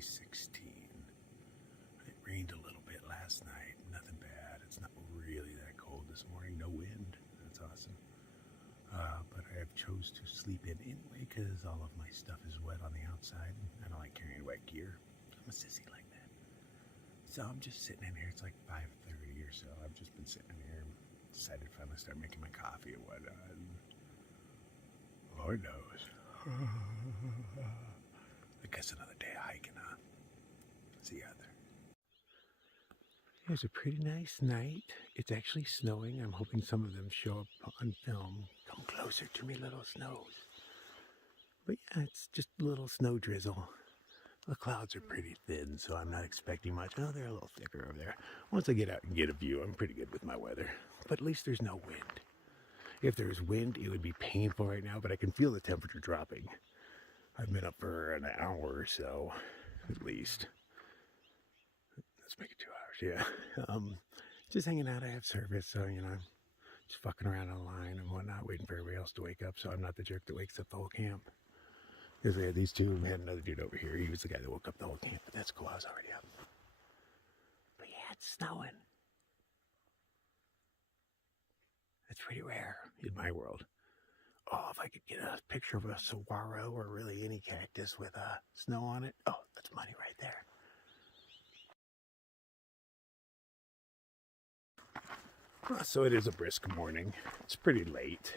only 16. It rained a little bit last night. Nothing bad. It's not really that cold this morning. No wind. That's awesome. But I have chose to sleep in anyway because all of my stuff is wet on the outside. I don't like carrying wet gear. I'm a sissy like that. So I'm just sitting in here. It's like 5:30 or so. I've just been sitting in here. Decided to finally start making my coffee or whatnot. Lord knows. I guess another day of hiking, huh? See you out there. It's a pretty nice night. It's actually snowing. I'm hoping some of them show up on film. Come closer to me, little snows. But yeah, it's just a little snow drizzle. The clouds are pretty thin, so I'm not expecting much. Oh, they're a little thicker over there. Once I get out and get a view, I'm pretty good with my weather. But at least there's no wind. If there was wind, it would be painful right now, but I can feel the temperature dropping. I've been up for an hour or so, at least. Let's make it 2 hours, yeah. Just hanging out. I have service, so, just fucking around on the line and whatnot, waiting for everybody else to wake up, so I'm not the jerk that wakes up the whole camp. Because we had these two, we had another dude over here. He was the guy that woke up the whole camp, but that's cool. I was already up. But yeah, it's snowing. That's pretty rare in my world. Oh, if I could get a picture of a saguaro or really any cactus with snow on it. Oh, that's money right there. So it is a brisk morning. It's pretty late.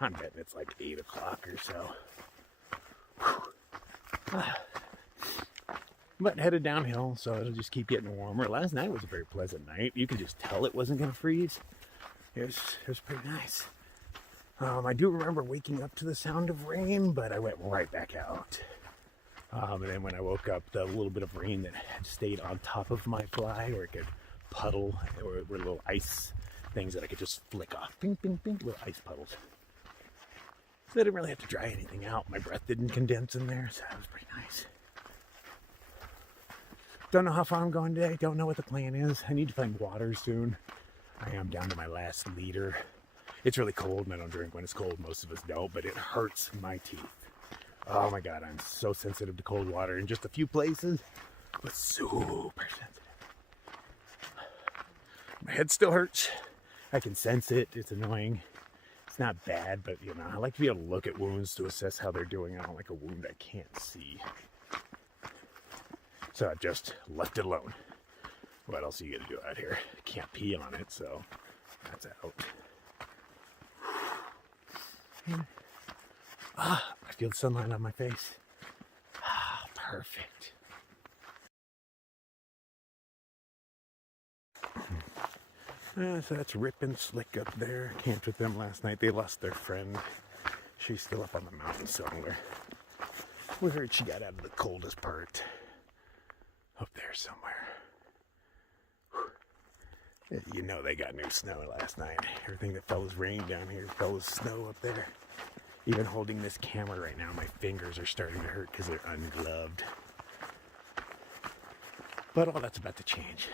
I'm betting it's like 8 o'clock or so. But headed downhill, so it'll just keep getting warmer. Last night was a very pleasant night. You could just tell it wasn't going to freeze. It was pretty nice. I do remember waking up to the sound of rain, but I went right back out. And then when I woke up, the little bit of rain that had stayed on top of my fly, or it could puddle, or were little ice things that I could just flick off. Ping, ping, ping, little ice puddles. So I didn't really have to dry anything out. My breath didn't condense in there, so that was pretty nice. Don't know how far I'm going today. Don't know what the plan is. I need to find water soon. I am down to my last liter. It's really cold, and I don't drink when it's cold. Most of us don't, but it hurts my teeth. Oh my God, I'm so sensitive to cold water in just a few places, but super sensitive. My head still hurts. I can sense it. It's annoying. It's not bad, but I like to be able to look at wounds to assess how they're doing. I don't like a wound I can't see. So I've just left it alone. What else are you gonna do out here? Can't pee on it, so that's out. I feel the sunlight on my face. Perfect. So that's Rip and Slick up there. Camped with them last night. They lost their friend. She's still up on the mountain somewhere. We heard she got out of the coldest part. Up there somewhere. They got new snow last night. Everything that fell as rain down here fell as snow up there. Even holding this camera right now, my fingers are starting to hurt because they're ungloved. But all that's about to change.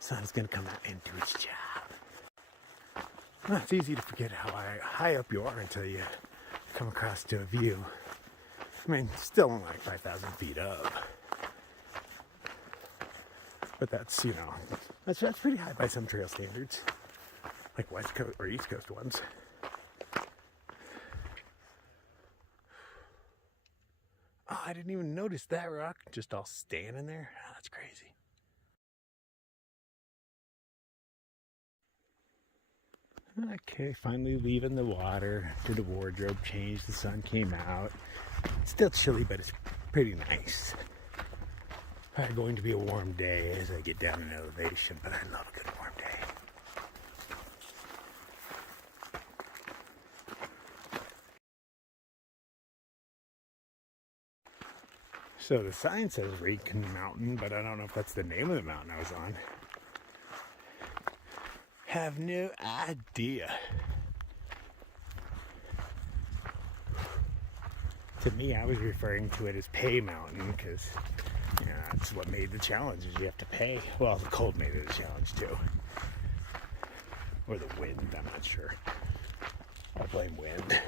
Sun's gonna come out and do its job. Well, it's easy to forget how high up you are until you come across to a view. I mean, still only like 5,000 feet up. But that's, that's pretty high by some trail standards. Like West Coast or East Coast ones. Oh, I didn't even notice that rock just all standing there. Oh, that's crazy. Okay, finally leaving the water. Did a wardrobe change. The sun came out. It's still chilly, but it's pretty nice. Going to be a warm day as I get down in elevation, but I love a good warm day. So the sign says Raccoon Mountain, but I don't know if that's the name of the mountain I was on. Have no idea. To me, I was referring to it as Pay Mountain because that's what made the challenge, is you have to pay. Well, the cold made it a challenge too. Or the wind, I'm not sure. I'll blame wind.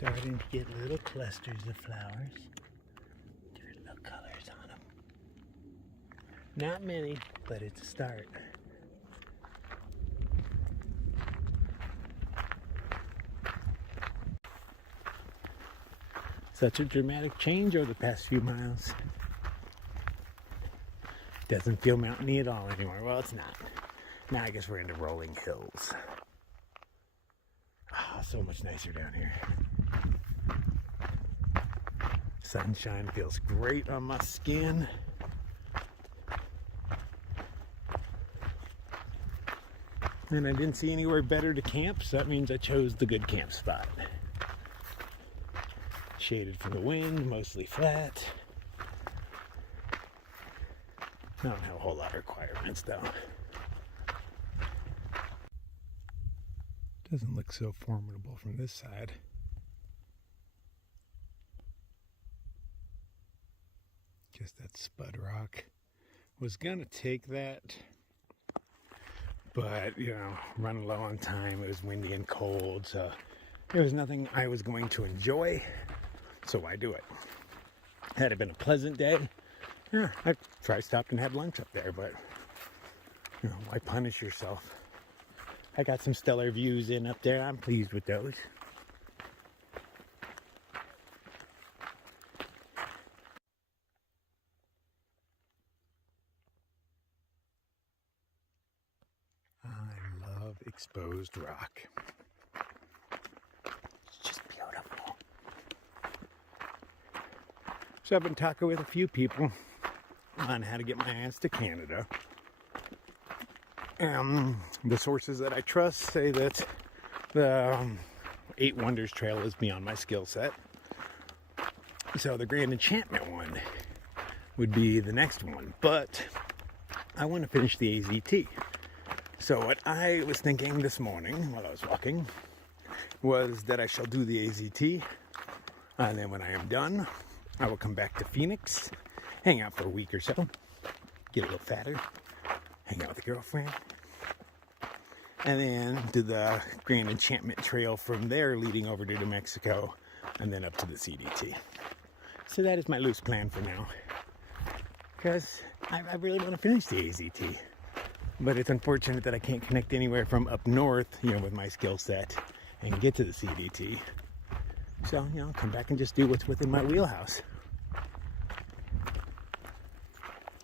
Starting to get little clusters of flowers. Different little colors on them. Not many, but it's a start. Such a dramatic change over the past few miles. Doesn't feel mountainy at all anymore. Well, it's not. Now I guess we're into rolling hills. Ah, so much nicer down here. Sunshine feels great on my skin. And I didn't see anywhere better to camp, so that means I chose the good camp spot. Shaded from the wind, mostly flat. I don't have a whole lot of requirements though. Doesn't look so formidable from this side. Just that spud rock. Was gonna take that, but you know, running low on time. It was windy and cold, so there was nothing I was going to enjoy. So why do it? Had it been a pleasant day, yeah, I'd try stopped and had lunch up there, but you know, why punish yourself? I got some stellar views in up there. I'm pleased with those. I love exposed rock. It's just beautiful. So I've been talking with a few people on how to get my ass to Canada. The sources that I trust say that the Eight Wonders Trail is beyond my skill set. So the Grand Enchantment one would be the next one. But I want to finish the AZT. So what I was thinking this morning while I was walking was that I shall do the AZT. And then when I am done, I will come back to Phoenix, hang out for a week or so, get a little fatter, hang out with a girlfriend, and then do the Grand Enchantment Trail from there leading over to New Mexico and then up to the CDT. So that is my loose plan for now, because I really want to finish the AZT. But it's unfortunate that I can't connect anywhere from up north, you know, with my skill set and get to the CDT. So, you know, come back and just do what's within my wheelhouse.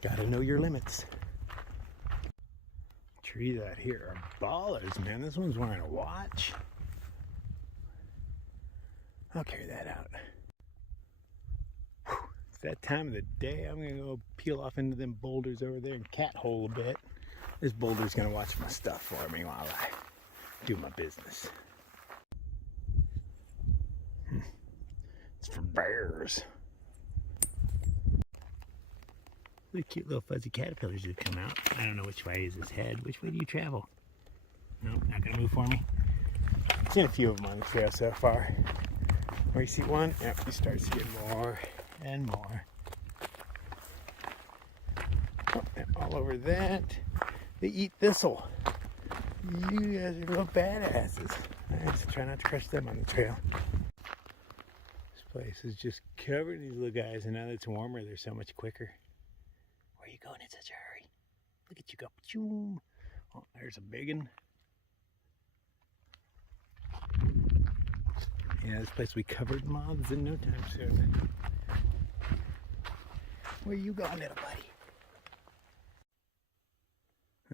Gotta know your limits. Trees out here are ballers, man. This one's wearing a watch. I'll carry that out. Whew. It's that time of the day. I'm gonna go peel off into them boulders over there and cat hole a bit. This boulder's gonna watch my stuff for me while I do my business. It's for bears. The cute little fuzzy caterpillars that come out. I don't know which way is his head. Which way do you travel? No, not gonna move for me. Seen a few of them on the trail so far. Where you see one, yep, you start seeing more and more. Oh, and all over that, they eat thistle. You guys are real badasses. I have to try not to crush them on the trail. This place is just covered in these little guys, and now that it's warmer, they're so much quicker. Where are you going in such a hurry? Look at you go. Choom. Oh, there's a big one. Yeah, this place will be covered in moths in no time soon. Where you going, little buddy?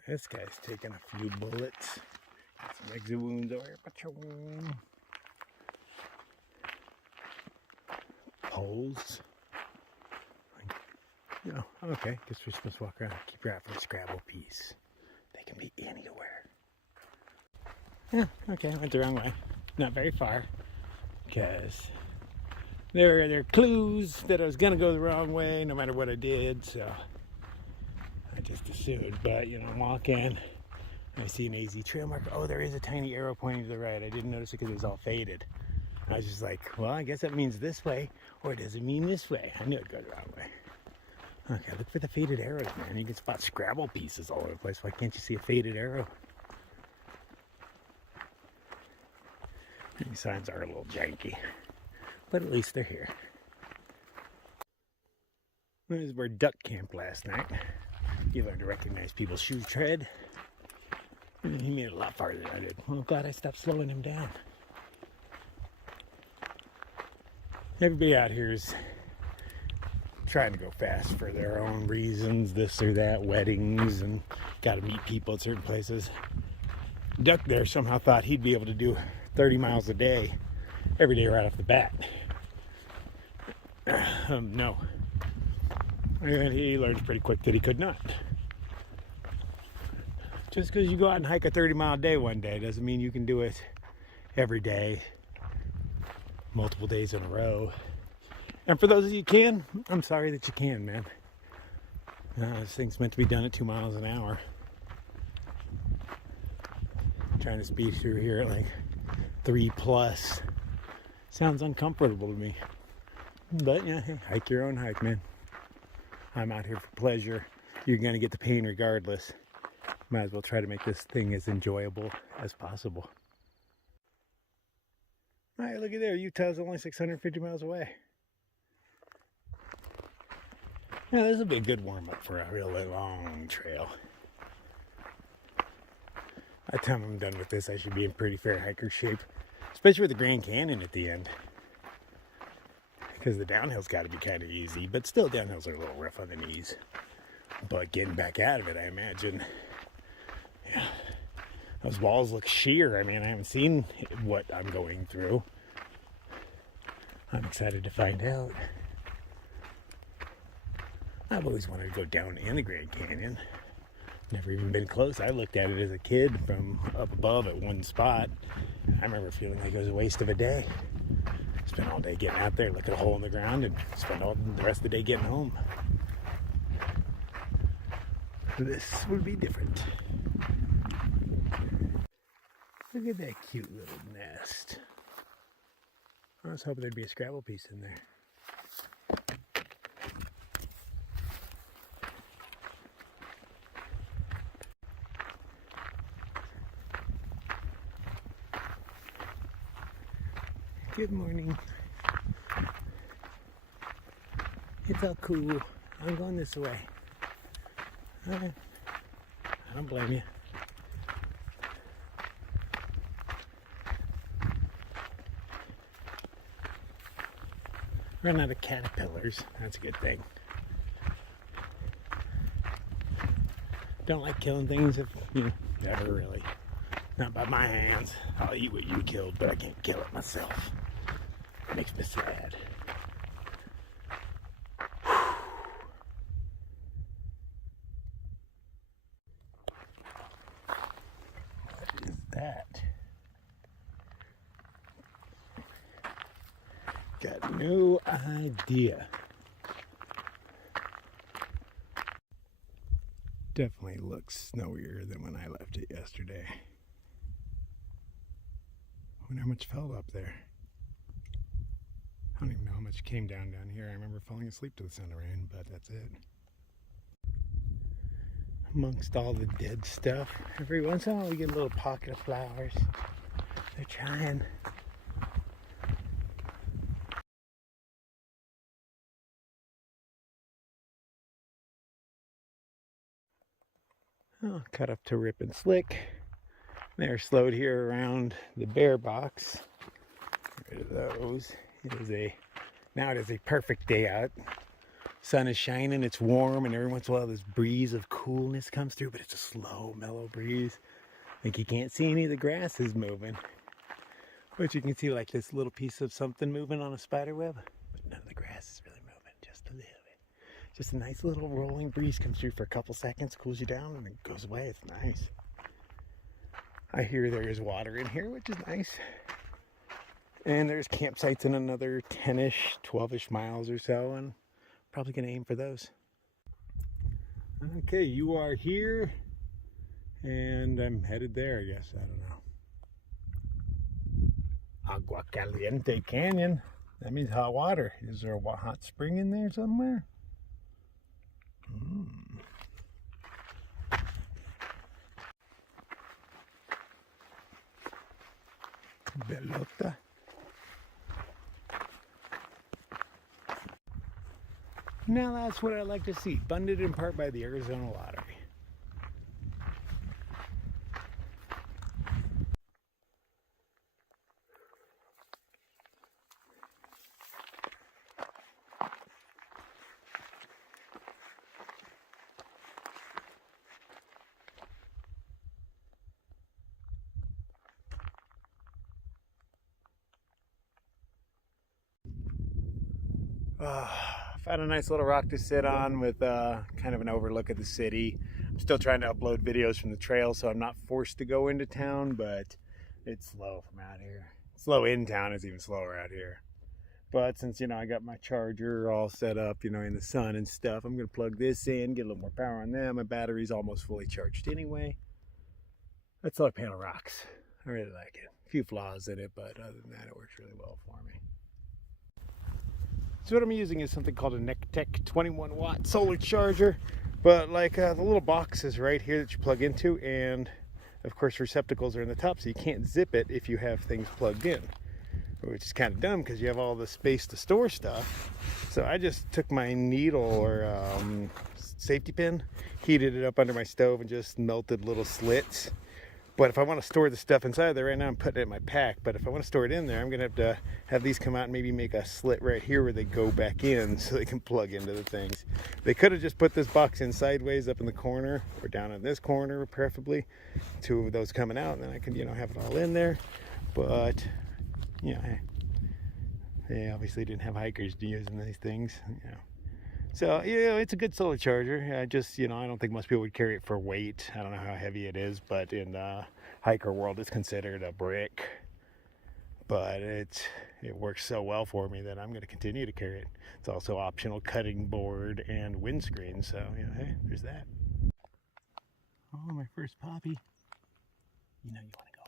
This guy's taking a few bullets. Got some exit wounds over here. Poles. You know, okay, guess we're supposed to walk around. Keep your eye for a Scrabble piece. They can be anywhere. Yeah, okay, I went the wrong way. Not very far. Because there are clues that I was going to go the wrong way no matter what I did, so I just assumed. But, you know, I'm walking, I see an AZ trail marker. Oh, there is a tiny arrow pointing to the right. I didn't notice it because it was all faded. I was just like, well, I guess that means this way, or it doesn't mean this way. I knew it'd go the wrong way. Okay, look for the faded arrows, man. You can spot Scrabble pieces all over the place. Why can't you see a faded arrow? These signs are a little janky. But at least they're here. This is where duck camped last night. You learn to recognize people's shoe tread. He made it a lot farther than I did. Well, I'm glad I stopped slowing him down. Everybody out here is trying to go fast for their own reasons, this or that, weddings, and got to meet people at certain places. Duck there somehow thought he'd be able to do 30 miles a day, every day right off the bat. No. And he learned pretty quick that he could not. Just because you go out and hike a 30-mile day one day doesn't mean you can do it every day, multiple days in a row. And for those of you who can, I'm sorry that you can, man. This thing's meant to be done at 2 miles an hour. Trying to speed through here at like 3+. Sounds uncomfortable to me. But yeah, hey, hike your own hike, man. I'm out here for pleasure. You're going to get the pain regardless. Might as well try to make this thing as enjoyable as possible. All right, look at there. Utah's only 650 miles away. Yeah, this will be a good warm-up for a really long trail. By the time I'm done with this, I should be in pretty fair hiker shape. Especially with the Grand Canyon at the end. Because the downhill's got to be kind of easy. But still, downhills are a little rough on the knees. But getting back out of it, I imagine... Yeah, those walls look sheer. I mean, I haven't seen what I'm going through. I'm excited to find out. I've always wanted to go down in the Grand Canyon. Never even been close. I looked at it as a kid from up above at one spot. I remember feeling like it was a waste of a day. Spend all day getting out there, look at a hole in the ground, and spend all the rest of the day getting home. This would be different. Look at that cute little nest. I was hoping there'd be a Scrabble piece in there. Good morning. It's all cool. I'm going this way. I don't blame you. Run out of caterpillars. That's a good thing. Don't like killing things if never really. Not by my hands. I'll eat what you killed, but I can't kill it myself. It makes me sad. What is that? Got no idea. Definitely looks snowier than when I left it yesterday. I wonder how much fell up there. I don't even know how much came down here. I remember falling asleep to the sound of rain, but that's it. Amongst all the dead stuff, every once in a while we get a little pocket of flowers. They're trying. Oh, cut up to Rip and Slick. They're slowed here around the bear box. Get rid of those. Now it is a perfect day out. Sun is shining, it's warm, and every once in a while this breeze of coolness comes through, but it's a slow, mellow breeze. Like you can't see any of the grasses moving. But you can see like this little piece of something moving on a spider web. But none of the grass is really moving, just a little bit. Just a nice little rolling breeze comes through for a couple seconds, cools you down, and it goes away. It's nice. I hear there is water in here, which is nice. And there's campsites in another 10-ish, 12-ish miles or so, and probably going to aim for those. Okay, you are here, and I'm headed there, I guess. I don't know. Agua Caliente Canyon. That means hot water. Is there a hot spring in there somewhere? Belota. Now that's what I like to see, funded in part by the Arizona Lottery. Found a nice little rock to sit on with kind of an overlook of the city. I'm still trying to upload videos from the trail, so I'm not forced to go into town, but it's slow from out here. Slow in town is even slower out here. But since, I got my charger all set up, in the sun and stuff, I'm going to plug this in, get a little more power on that. My battery's almost fully charged anyway. That solar panel rocks. I really like it. A few flaws in it, but other than that, it works really well for me. So what I'm using is something called a NecTech 21 watt solar charger, but like the little box is right here that you plug into, and of course receptacles are in the top, so you can't zip it if you have things plugged in, which is kind of dumb because you have all the space to store stuff. So I just took my needle or safety pin, heated it up under my stove, and just melted little slits. But if I want to store the stuff inside there, right now I'm putting it in my pack, but if I want to store it in there, I'm going to have these come out and maybe make a slit right here where they go back in so they can plug into the things. They could have just put this box in sideways up in the corner or down in this corner, preferably. Two of those coming out, and then I can, have it all in there. But, they obviously didn't have hikers using these things, So, it's a good solar charger. I just, I don't think most people would carry it for weight. I don't know how heavy it is, but in the hiker world, it's considered a brick. But it works so well for me that I'm going to continue to carry it. It's also optional cutting board and windscreen, so, hey, there's that. Oh, my first poppy. You want to go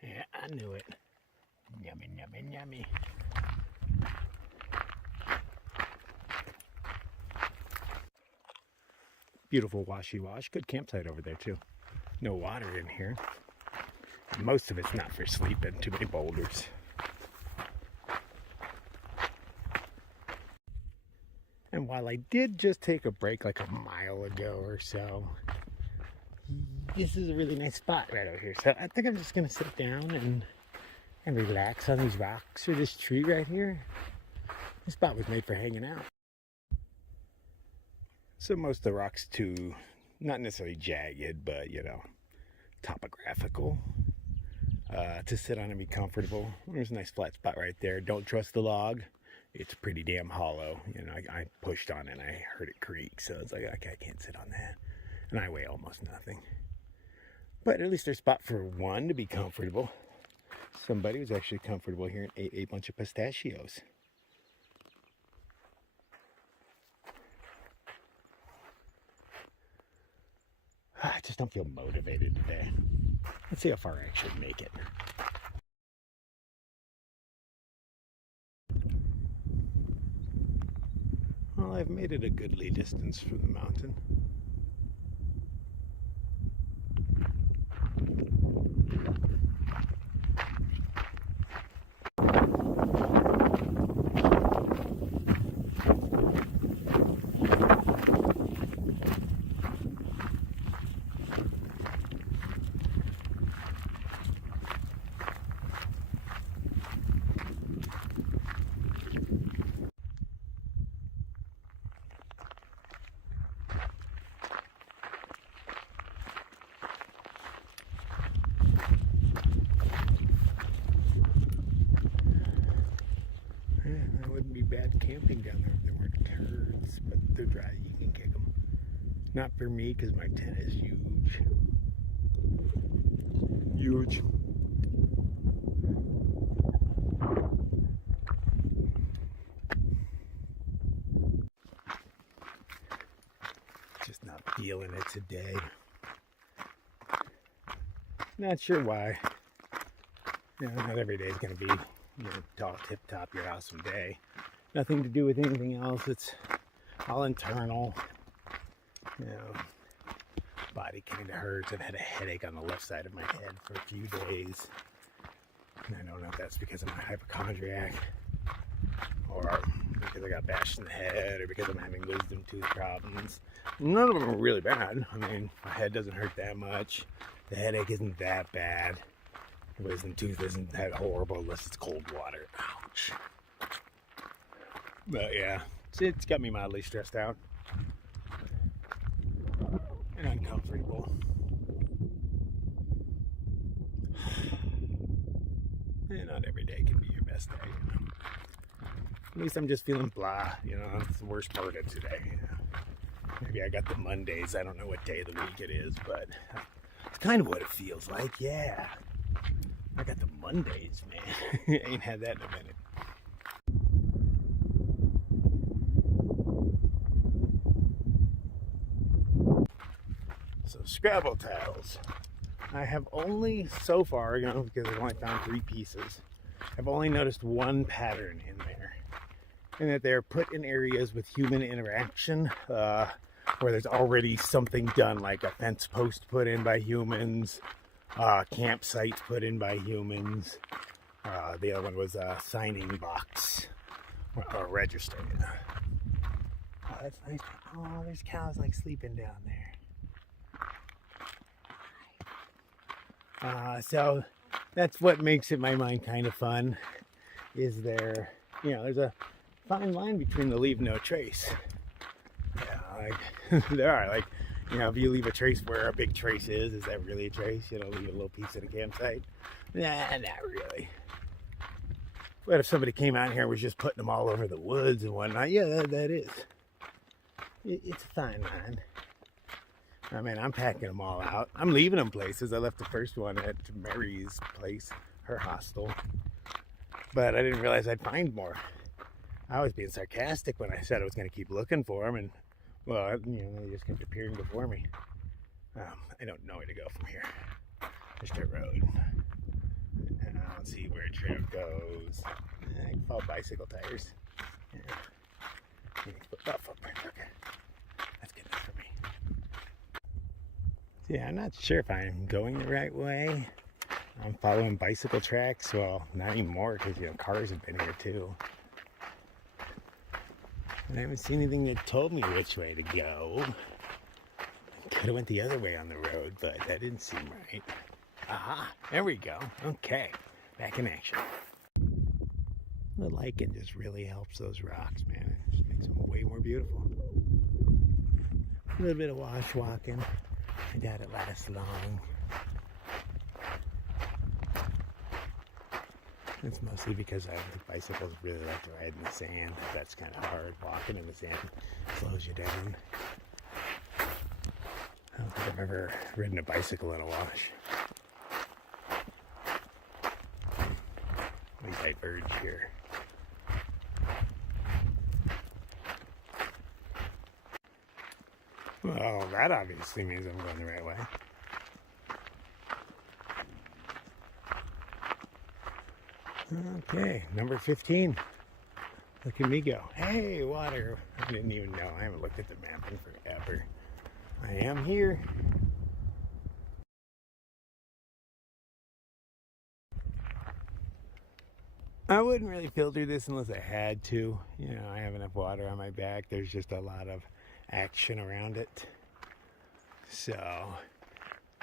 in there. Yeah, I knew it. Yummy, yummy, yummy. Beautiful washy wash. Good campsite over there too. No water in here. Most of it's not for sleeping. Too many boulders. And while I did just take a break like a mile ago or so, this is a really nice spot right over here. So I think I'm just going to sit down and relax on these rocks or this tree right here. This spot was made for hanging out. So most of the rocks too, not necessarily jagged, but topographical. To sit on and be comfortable. There's a nice flat spot right there. Don't trust the log. It's pretty damn hollow. I pushed on it and I heard it creak, so it's like, okay, I can't sit on that. And I weigh almost nothing. But at least there's a spot for one to be comfortable. Somebody was actually comfortable here and ate a bunch of pistachios. I just don't feel motivated today. Let's see how far I actually make it. Well, I've made it a goodly distance from the mountain. That wouldn't be bad camping down there if there weren't turds, but they're dry, you can kick them. Not for me, because my tent is huge. Huge. Just not feeling it today. Not sure why. Not every day is going to be all tip-top, your awesome day. Nothing to do with anything else. It's all internal. Body kind of hurts. I've had a headache on the left side of my head for a few days. And I don't know if that's because I'm a hypochondriac, or because I got bashed in the head, or because I'm having wisdom tooth problems. None of them are really bad. I mean, my head doesn't hurt that much. The headache isn't that bad. The wisdom tooth isn't that horrible unless it's cold water. Ouch. But yeah, it's got me mildly stressed out and uncomfortable. And not every day can be your best day, you know. At least I'm just feeling blah, you know. That's the worst part of today. You know? Maybe I got the Mondays. I don't know what day of the week it is, but it's kind of what it feels like. Yeah, I got the Mondays, man. Ain't had that in a minute. So Scrabble tiles. I have only so far, you know, because I've only found 3 pieces, I've only noticed one pattern in there, and that they're put in areas with human interaction, where there's already something done, like a fence post put in by humans, campsites put in by humans. The other one was a signing box or register. Oh, that's nice. Oh, there's cows like sleeping down there. So that's what makes it, my mind, kind of fun, is there, you know, there's a fine line between the leave no trace. Yeah, like, there are, like, you know, if you leave a trace where a big trace is that really a trace? You know, leave a little piece of the campsite? Nah, not really. But if somebody came out here and was just putting them all over the woods and whatnot, yeah, that is. It's a fine line. I mean, I'm packing them all out. I'm leaving them places. I left the first one at Mary's place, her hostel. But I didn't realize I'd find more. I was being sarcastic when I said I was going to keep looking for them. And, well, you know, they just kept appearing before me. I don't know where to go from here. Just a road. And I don't see where a trail goes. I can follow bicycle tires. Yeah. Footprint. Okay. That's good enough for me. Yeah, I'm not sure if I'm going the right way. I'm following bicycle tracks. Well, not anymore, because, you know, cars have been here too. And I haven't seen anything that told me which way to go. Could have went the other way on the road, but that didn't seem right. Aha, there we go. Okay, back in action. The lichen just really helps those rocks, man. It just makes them way more beautiful. A little bit of wash walking. I doubt it lasts long. It's mostly because I think bicycles really like to ride in the sand. That's kind of hard. Walking in the sand slows you down. I don't think I've ever ridden a bicycle in a wash. At least I urge here. Well, that obviously means I'm going the right way. Okay, number 15. Look at me go. Hey, water. I didn't even know. I haven't looked at the map in forever. I am here. I wouldn't really filter this unless I had to. You know, I have enough water on my back. There's just a lot of action around it. So,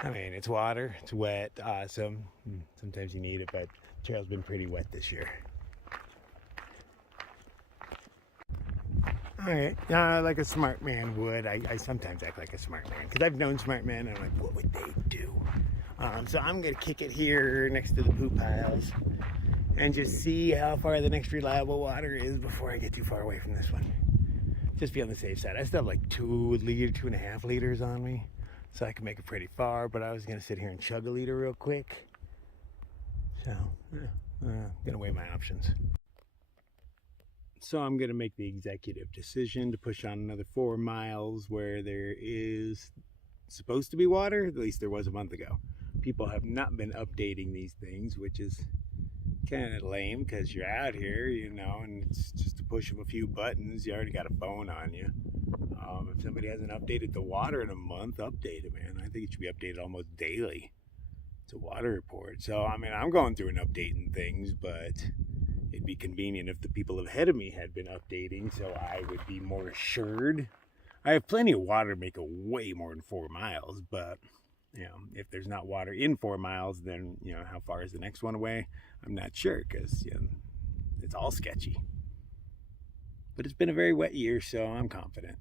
I mean, it's water, it's wet, awesome. Sometimes you need it, but the trail's been pretty wet this year. Alright, like a smart man would. I sometimes act like a smart man, because I've known smart men, and I'm like, what would they do? So I'm going to kick it here next to the poop piles, and just see how far the next reliable water is before I get too far away from this one. Just be on the safe side. I still have like 2.5 liters on me, so I can make it pretty far, but I was going to sit here and chug a liter real quick. So, going to weigh my options. So I'm going to make the executive decision to push on another 4 miles where there is supposed to be water. At least there was a month ago. People have not been updating these things, which is kind of lame, because you're out here, you know, and it's just a push of a few buttons. You already got a phone on you. If somebody hasn't updated the water in a month, update it, man. I think it should be updated almost daily. It's a water report. So, I mean, I'm going through and updating things, but it'd be convenient if the people ahead of me had been updating so I would be more assured. I have plenty of water to make it way more than 4 miles, but, you know, if there's not water in 4 miles, then, you know, how far is the next one away? I'm not sure because, you know, it's all sketchy. But it's been a very wet year, so I'm confident.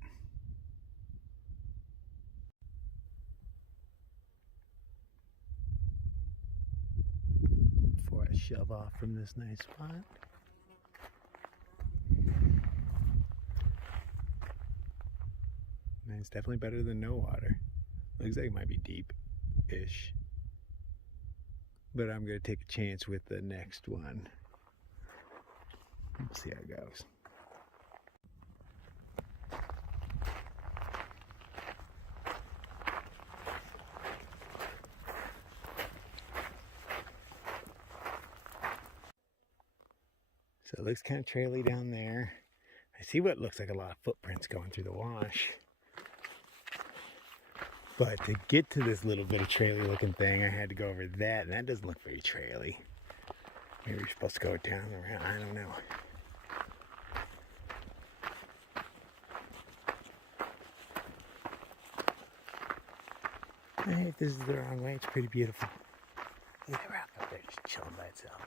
Before I shove off from this nice spot. And it's definitely better than no water. Looks like it might be deep-ish. But I'm going to take a chance with the next one. We'll see how it goes. So it looks kind of traily down there. I see what looks like a lot of footprints going through the wash. But to get to this little bit of traily looking thing, I had to go over that, and that doesn't look very traily. Maybe we're supposed to go down around, I don't know. I think this is the wrong way, it's pretty beautiful. Look at that rock up there just chilling by itself.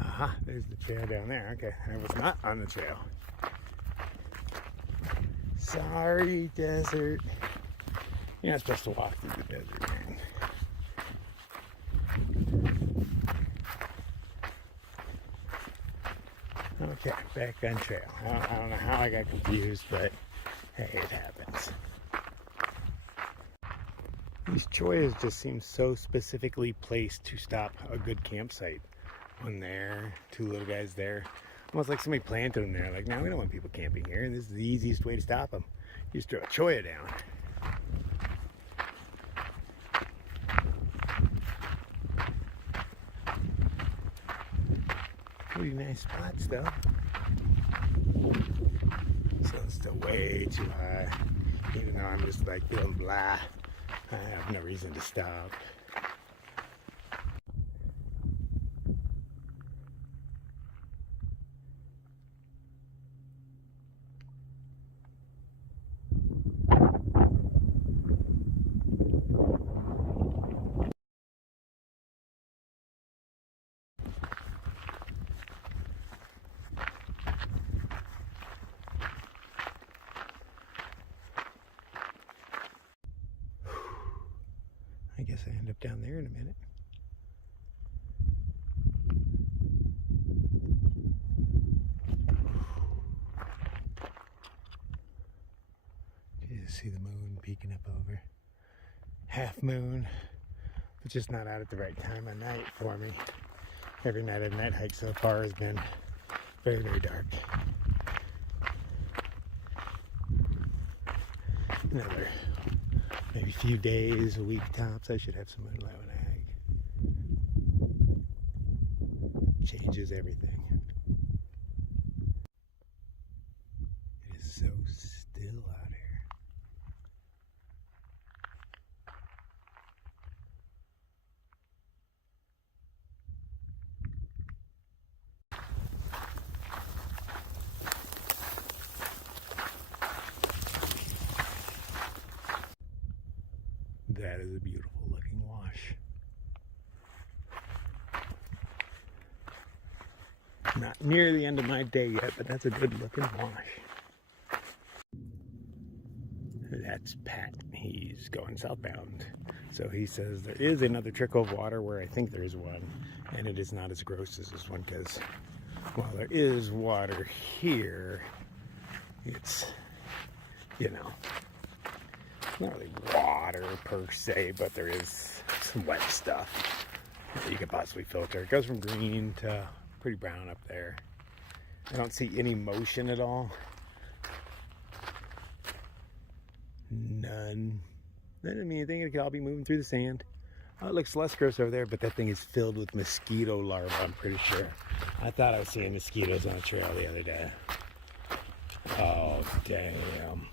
Aha, there's the trail down there. Okay, I was not on the trail. Sorry, desert. You're not supposed to walk through the desert, man. Okay, back on trail. I don't know how I got confused, but hey, it happens. These choias just seem so specifically placed to stop a good campsite. One there, 2 little guys there. Almost like somebody planted them there. Like, now we don't want people camping here, and this is the easiest way to stop them. You just throw a choya down. Pretty nice spots, though. Sun's still way too high. Even though I'm just like feeling blah, I have no reason to stop. I guess I end up down there in a minute. You just see the moon peeking up over. Half moon, but just not out at the right time of night for me. Every night of night hike so far has been very, very dark. Another maybe a few days, a week tops, I should have some moonlight when I hike. Changes everything. It is so still out here. That is a beautiful looking wash. Not near the end of my day yet, but that's a good looking wash. That's Pat. He's going southbound. So he says there is another trickle of water where I think there is one, and it is not as gross as this one because while there is water here, it's, you know, not really water per se, but there is some wet stuff that you could possibly filter. It goes from green to pretty brown up there. I don't see any motion at all. None. I mean, I think it could all be moving through the sand. Oh, it looks less gross over there, but that thing is filled with mosquito larvae, I'm pretty sure. I thought I was seeing mosquitoes on the trail the other day. Oh, damn.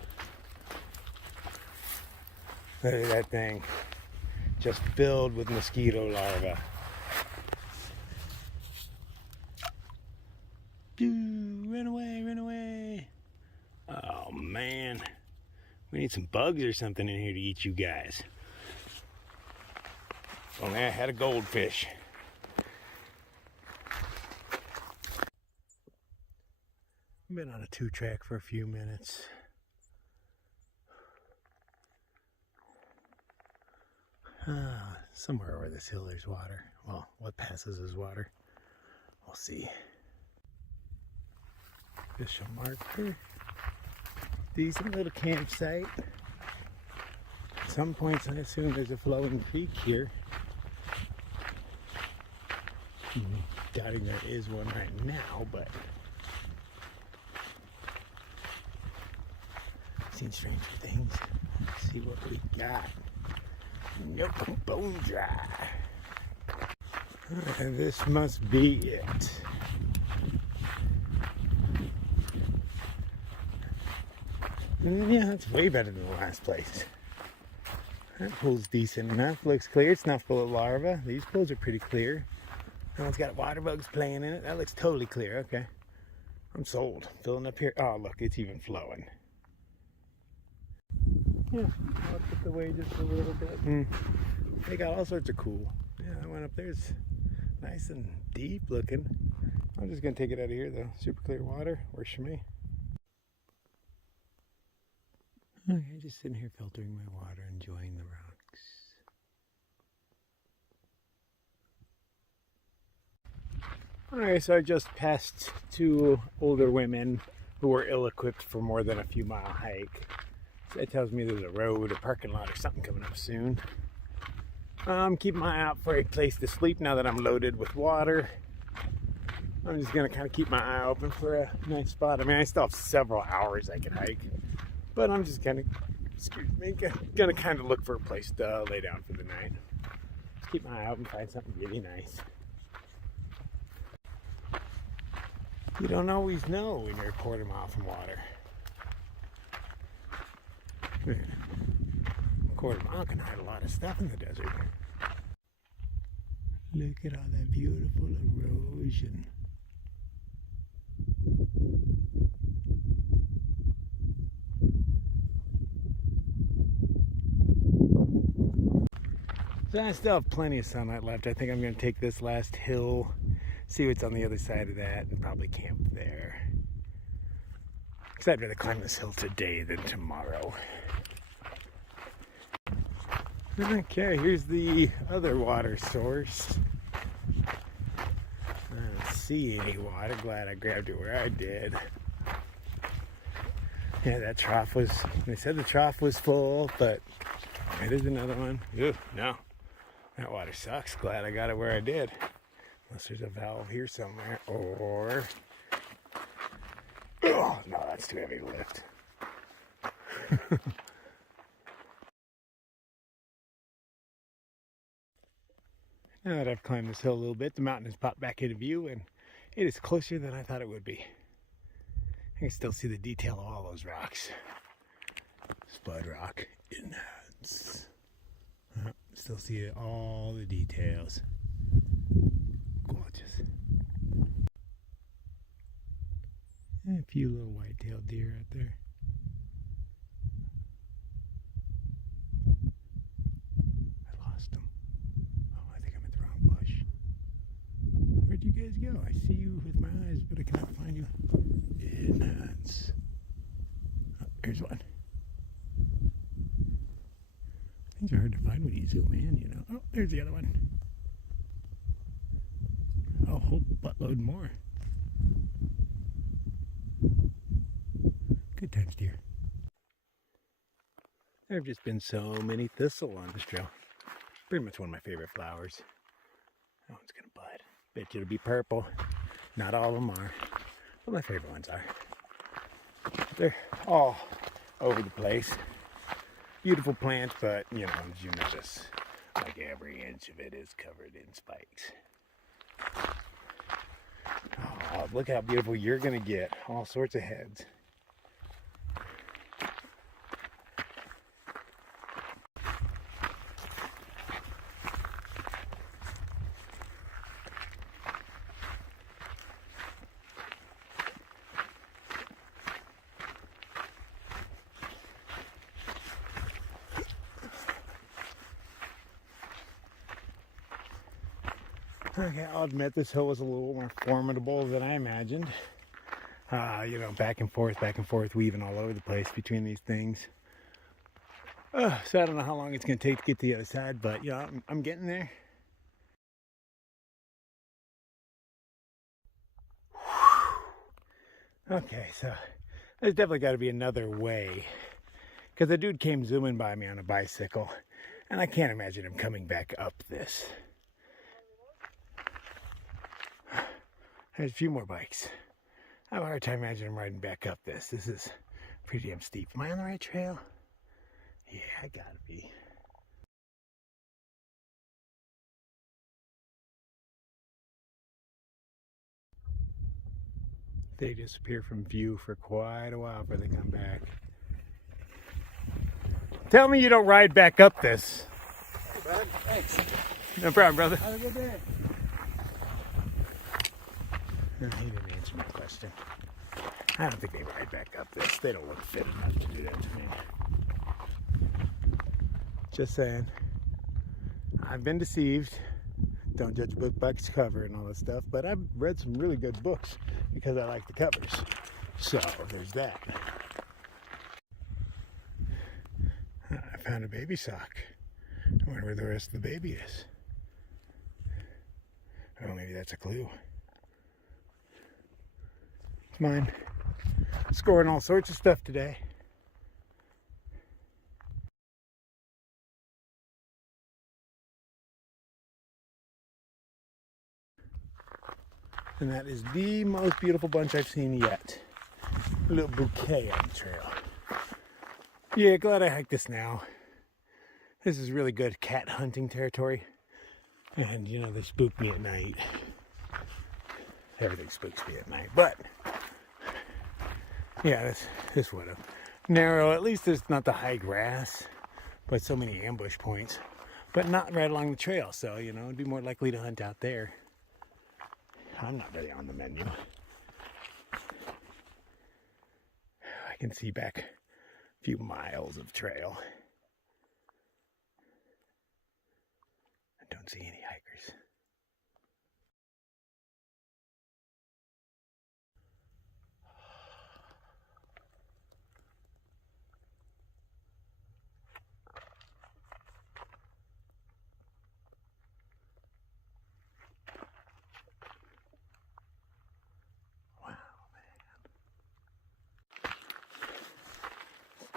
Look at that thing. Just filled with mosquito larvae. Run away, run away. Oh man. We need some bugs or something in here to eat you guys. Only I had a goldfish. I've been on a 2-track for a few minutes. Somewhere over this hill there's water. Well, what passes as water? We'll see. Official marker. Decent little campsite. At some points I assume there's a flowing creek here. Doubting there is one right now, but I've seen stranger things. Let's see what we got. Nope, bone dry. This must be it. Yeah, that's way better than the last place. That pool's decent enough. Looks clear. It's not full of larvae. These pools are pretty clear. That one's got water bugs playing in it. That looks totally clear. Okay. I'm sold. Filling up here. Oh, look, it's even flowing. Yeah, I'll put the way just a little bit. They got all sorts of cool. Yeah, that one up there is nice and deep looking. I'm just going to take it out of here though. Super clear water. Works for me. Okay, just sitting here filtering my water, enjoying the rocks. Alright, so I just passed two older women who were ill-equipped for more than a few mile hike. So that tells me there's a road, a parking lot, or something coming up soon. I'm keeping my eye out for a place to sleep now that I'm loaded with water. I'm just going to kind of keep my eye open for a nice spot. I mean, I still have several hours I can hike. But I'm just going to kind of look for a place to lay down for the night. Just keep my eye out and find something really nice. You don't always know when you're a quarter mile from water. A quarter mile can hide a lot of stuff in the desert. Look at all that beautiful erosion. So I still have plenty of sunlight left. I think I'm going to take this last hill, see what's on the other side of that, and probably camp there. Because I'd rather climb this hill today than tomorrow. Okay, here's the other water source. I don't see any water. Glad I grabbed it where I did. Yeah, that trough was, they said the trough was full, but there's another one. Ooh, no. That water sucks. Glad I got it where I did. Unless there's a valve here somewhere. Or... oh, no, that's too heavy to lift. Now that I've climbed this hill a little bit, the mountain has popped back into view, and it is closer than I thought it would be. I can still see the detail of all those rocks. Spud rock enhance. Still see all the details. Gorgeous. And a few little white-tailed deer out there. I lost them. Oh, I think I'm at the wrong bush. Where'd you guys go? I see you with my eyes, but I cannot find you. Enhance. Oh, here's one. Things are hard to find when you zoom in, you know. Oh, there's the other one. Oh, a whole buttload more. Good times, dear. There have just been so many thistle on this trail. Pretty much one of my favorite flowers. That one's gonna bud. Bet you it'll be purple. Not all of them are, but my favorite ones are. They're all over the place. Beautiful plant, but you know, as you notice, like every inch of it is covered in spikes. Oh, look how beautiful you're gonna get. All sorts of heads. Okay, I'll admit this hill was a little more formidable than I imagined. You know, back and forth, weaving all over the place between these things. So I don't know how long it's going to take to get to the other side, but yeah, I'm getting there. Okay, so there's definitely got to be another way, because the dude came zooming by me on a bicycle, and I can't imagine him coming back up this. There's a few more bikes. I have a hard time imagining him riding back up this. This is pretty damn steep. Am I on the right trail? Yeah, I gotta be. They disappear from view for quite a while before they come back. Tell me you don't ride back up this. Hey, bud. Thanks. No problem, brother. Have a good day. No, he didn't answer my question. I don't think they ride back up this. They don't look fit enough to do that to me. Just saying. I've been deceived. Don't judge a book by its cover and all that stuff, but I've read some really good books because I like the covers. So there's that. I found a baby sock. I wonder where the rest of the baby is. Oh, maybe that's a clue. It's mine. Scoring all sorts of stuff today. And that is the most beautiful bunch I've seen yet. A little bouquet on the trail. Yeah, glad I hiked this now. This is really good cat hunting territory. And you know, they spook me at night. Everything spooks me at night. But yeah, this would have. Narrow, at least there's not the high grass, but so many ambush points. But not right along the trail, so you know, I'd be more likely to hunt out there. I'm not really on the menu. I can see back a few miles of trail. I don't see any hikers.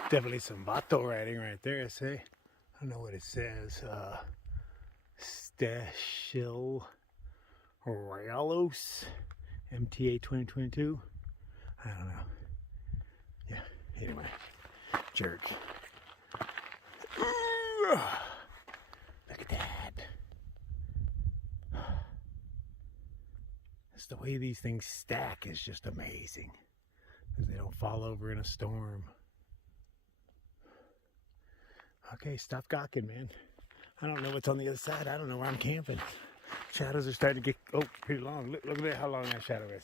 Definitely some vato riding right there, I say. I don't know what it says. Stashil Royalos MTA 2022. I don't know. Yeah, anyway. Jerk. Ooh, look at that. It's the way these things stack is just amazing. They don't fall over in a storm. Okay, stop gawking, man. I don't know what's on the other side. I don't know where I'm camping. Shadows are starting to get, pretty long. Look at how long that shadow is.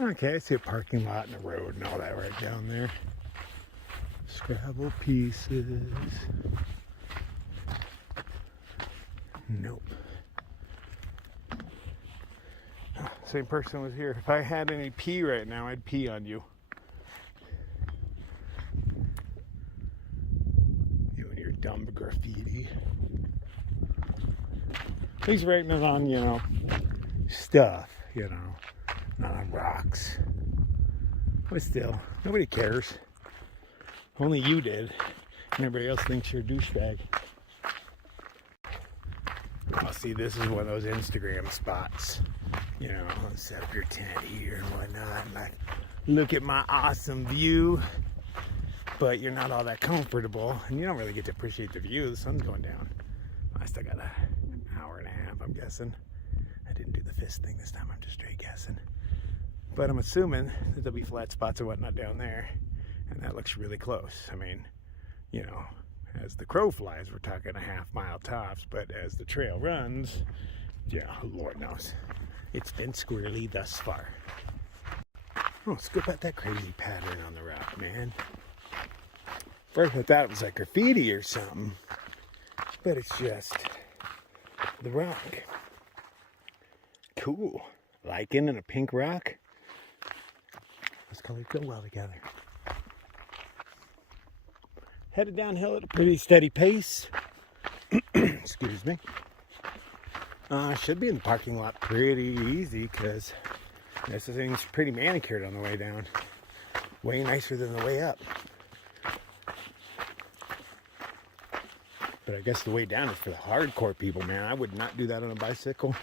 Okay, I see a parking lot and a road and all that right down there. Scrabble pieces. Nope. Same person was here. If I had any pee right now, I'd pee on you. Dumb graffiti. He's writing it on, you know, stuff, you know, not on rocks. But still, nobody cares. Only you did. And everybody else thinks you're a douchebag. Oh, see, this is one of those Instagram spots. You know, set up your tent here and whatnot. And like, look at my awesome view. But you're not all that comfortable, and you don't really get to appreciate the view. The sun's going down. I still got an hour and a half, I'm guessing. I didn't do the fist thing this time, I'm just straight guessing. But I'm assuming that there'll be flat spots or whatnot down there, and that looks really close. I mean, you know, as the crow flies, we're talking a half-mile tops, but as the trail runs, yeah, Lord knows. It's been squirrely thus far. Oh, scoop out that crazy pattern on the rock, man. First I thought it was like graffiti or something. but it's just the rock. Cool. Lichen and a pink rock. Those colors go well together. Headed downhill at a pretty steady pace. Excuse me. Should be in the parking lot pretty easy because this thing's pretty manicured on the way down. Way nicer than the way up. But I guess the way down is for the hardcore people, man. I would not do that on a bicycle.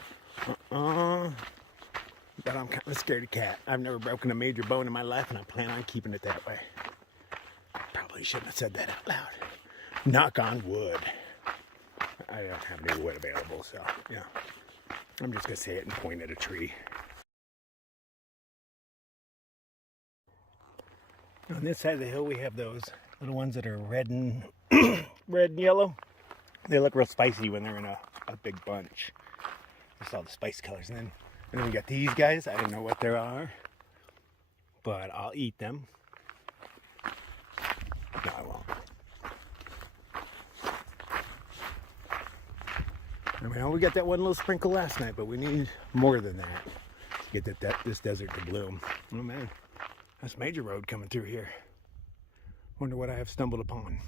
But I'm kind of a scaredy cat. I've never broken a major bone in my life, and I plan on keeping it that way. Probably shouldn't have said that out loud. Knock on wood. I don't have any wood available, so yeah. I'm just going to say it and point at a tree. On this side of the hill, we have those little ones that are red and red and yellow. They look real spicy when they're in a big bunch. Just all the spice colors. And then we got these guys. I don't know what they are, but I'll eat them. No, I won't. I mean, we got that one little sprinkle last night, but we need more than that to get this desert to bloom. Oh man, that's major road coming through here. Wonder what I have stumbled upon.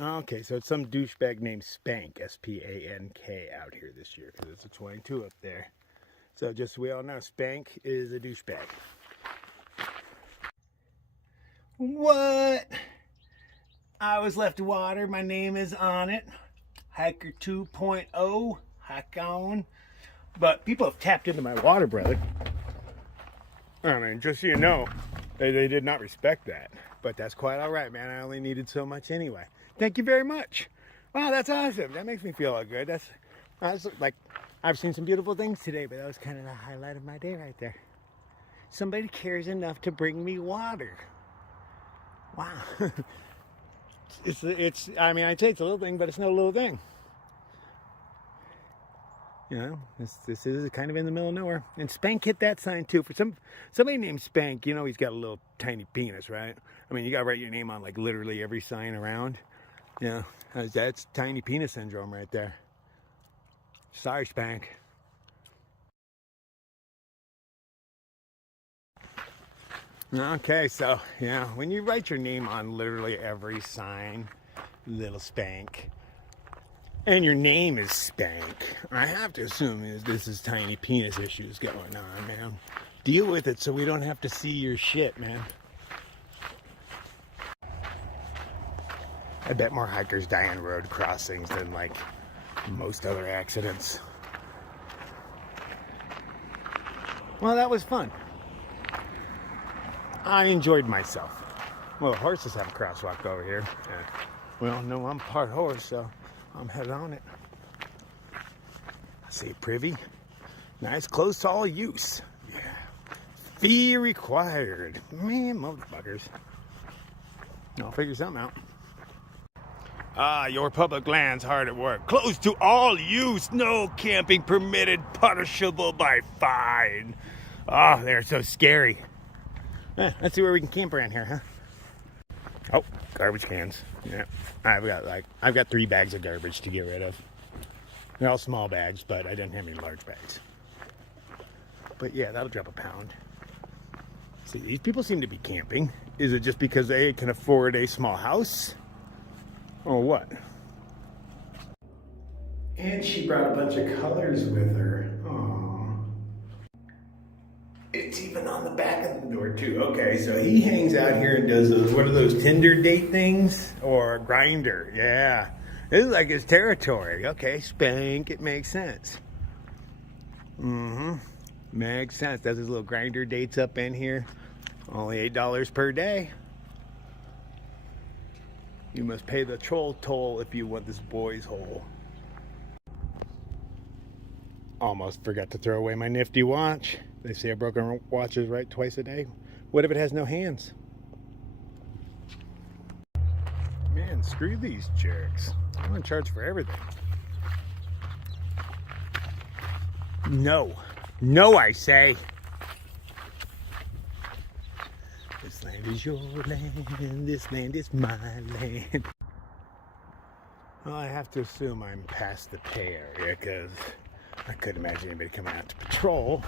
Okay, so it's some douchebag named Spank, S-P-A-N-K, out here this year because it's a 22 up there. So just so we all know, Spank is a douchebag. What? I was left to water. My name is on it. Hiker 2.0. Hike on. But people have tapped into my water, brother. I mean, just so you know, they did not respect that. But that's quite all right, man. I only needed so much anyway. Thank you very much. Wow, that's awesome. That makes me feel all good. That's like, I've seen some beautiful things today, but that was kind of the highlight of my day right there. Somebody cares enough to bring me water. Wow. I mean, I'd say it's a little thing, but it's no little thing. You know, this is kind of in the middle of nowhere. And Spank hit that sign too. For somebody named Spank, you know he's got a little tiny penis, right? I mean, you gotta write your name on like literally every sign around. Yeah, that's tiny penis syndrome right there. Sorry, Spank. Okay, so yeah, when you write your name on literally every sign, little Spank, and your name is Spank, I have to assume this is tiny penis issues going on, man. Deal with it so we don't have to see your shit, man. I bet more hikers die on road crossings than like most other accidents. Well, that was fun. I enjoyed myself. Well, the horses have a crosswalk over here. Well, no, I'm part horse, so I'm headed on it. I see privy. Nice, close to all use. Yeah. Fee required. Man, motherfuckers. I'll figure something out. Your public land's hard at work. Closed to all use. No camping permitted. Punishable by fine. Oh, they're so scary. Let's see where we can camp around here, huh? Oh, garbage cans. Yeah, I've got 3 bags of garbage to get rid of. They're all small bags, but I didn't have any large bags. But yeah, that'll drop a pound. See, these people seem to be camping. Is it just because they can afford a small house? Or what? And she brought a bunch of colors with her. Aww. It's even on the back of the door too. Okay, so he hangs out here and does those, what are those, Tinder date things? Or Grinder, yeah. This is like his territory. Okay, Spank, it makes sense. Makes sense. Does his little Grinder dates up in here. Only $8 per day. You must pay the troll toll if you want this boy's hole. Almost forgot to throw away my nifty watch. They say a broken watch is right twice a day. What if it has no hands? Man, screw these jerks. I'm gonna charge for everything. No. No, I say. This thing land is your land, this land is my land. Well, I have to assume I'm past the pay area because I couldn't imagine anybody coming out to patrol.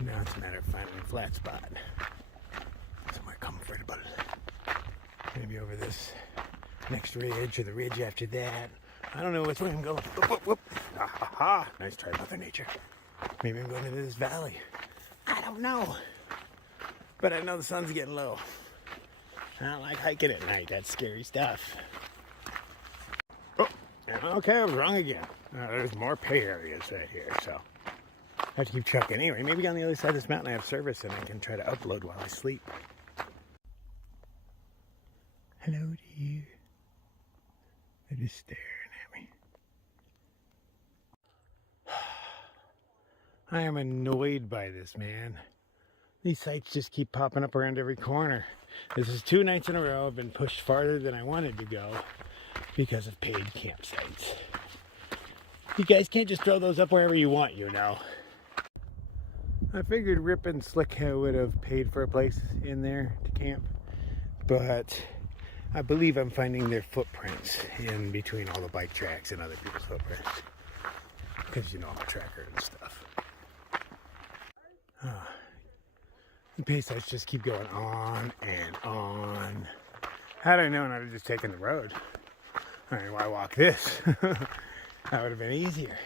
Now it's a matter of finding a flat spot. Somewhere comfortable. Maybe over this next ridge or the ridge after that. I don't know which way I'm going. Whoop, whoop, whoop. Ah, ha, ha. Nice try, Mother Nature. Maybe I'm going into this valley. I don't know. But I know the sun's getting low. I don't like hiking at night. That's scary stuff. Oh, okay, I was wrong again. There's more pay areas right here, so I have to keep checking. Anyway, maybe on the other side of this mountain I have service and I can try to upload while I sleep. Hello, dear. They're just staring at me. I am annoyed by this, man. These sites just keep popping up around every corner. This is 2 nights in a row I've been pushed farther than I wanted to go because of paid campsites. You guys can't just throw those up wherever you want, you know. I figured Rip and Slick would have paid for a place in there to camp, but I believe I'm finding their footprints in between all the bike tracks and other people's footprints. Because you know I'm a tracker and stuff. The pay sites just keep going on and on. Had I known, I'd have just taken the road. I mean, why walk this? That would have been easier.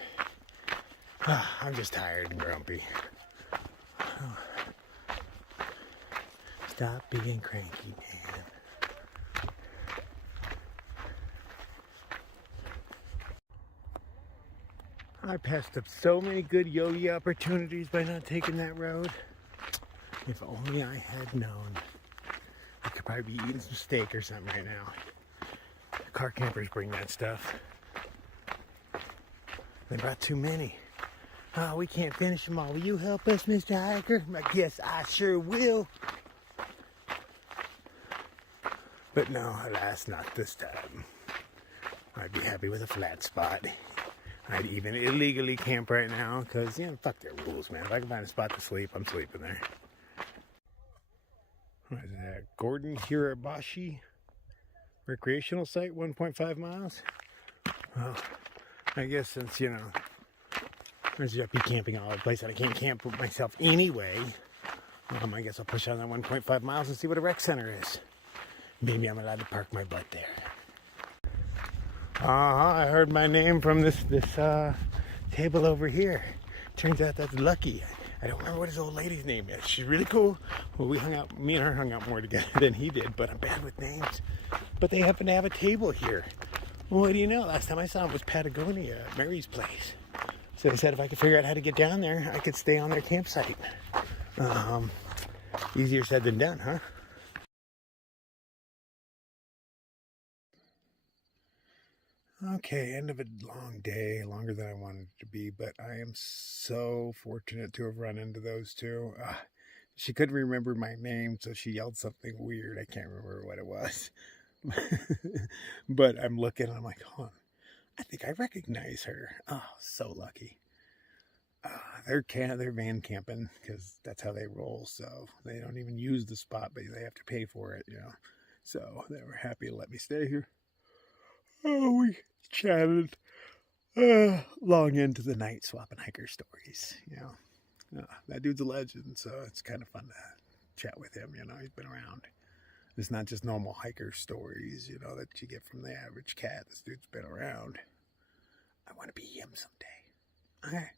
I'm just tired and grumpy. Stop being cranky, man. I passed up so many good yogi opportunities by not taking that road. If only I had known. I could probably be eating some steak or something right now. Car campers bring that stuff. They brought too many. Oh, we can't finish them all. Will you help us, Mr. Hiker? I guess I sure will. But no, alas, not this time. I'd be happy with a flat spot. I'd even illegally camp right now, because, you know, fuck their rules, man. If I can find a spot to sleep, I'm sleeping there. What is that? Gordon Hirabashi recreational site, 1.5 miles. Well, I guess since, you know, there's yuppie camping all over the place and I can't camp with myself anyway, I guess I'll push on that 1.5 miles and see what a rec center is. Maybe I'm allowed to park my butt there. I heard my name from this table over here. Turns out that's Lucky. I don't remember what his old lady's name is. She's really cool. Well, me and her hung out more together than he did, but I'm bad with names. But they happen to have a table here. Well, what do you know? Last time I saw him was Patagonia at Mary's place. So they said if I could figure out how to get down there, I could stay on their campsite. Easier said than done, huh? Okay, end of a long day, longer than I wanted it to be, but I am so fortunate to have run into those two. She couldn't remember my name, so she yelled something weird. I can't remember what it was. But I'm looking, and I'm like, hold on, I think I recognize her. Oh, so lucky. They're van camping, because that's how they roll, so they don't even use the spot, but they have to pay for it, you know. So they were happy to let me stay here. Oh, we chatted long into the night, swapping hiker stories. You know, that dude's a legend, so it's kind of fun to chat with him. You know, he's been around. It's not just normal hiker stories, you know, that you get from the average cat. This dude's been around. I want to be him someday. Okay.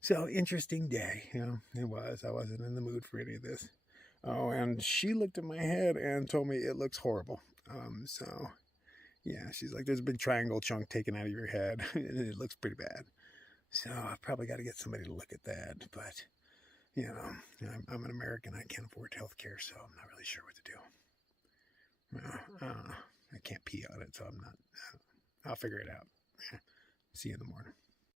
So, interesting day. You know, it was. I wasn't in the mood for any of this. Oh, and she looked at my head and told me it looks horrible. So, yeah, she's like, there's a big triangle chunk taken out of your head, and it looks pretty bad. So, I've probably got to get somebody to look at that. But, you know, I'm an American. I can't afford health care, so I'm not really sure what to do. I can't pee on it, so I'm not. I'll figure it out. See you in the morning.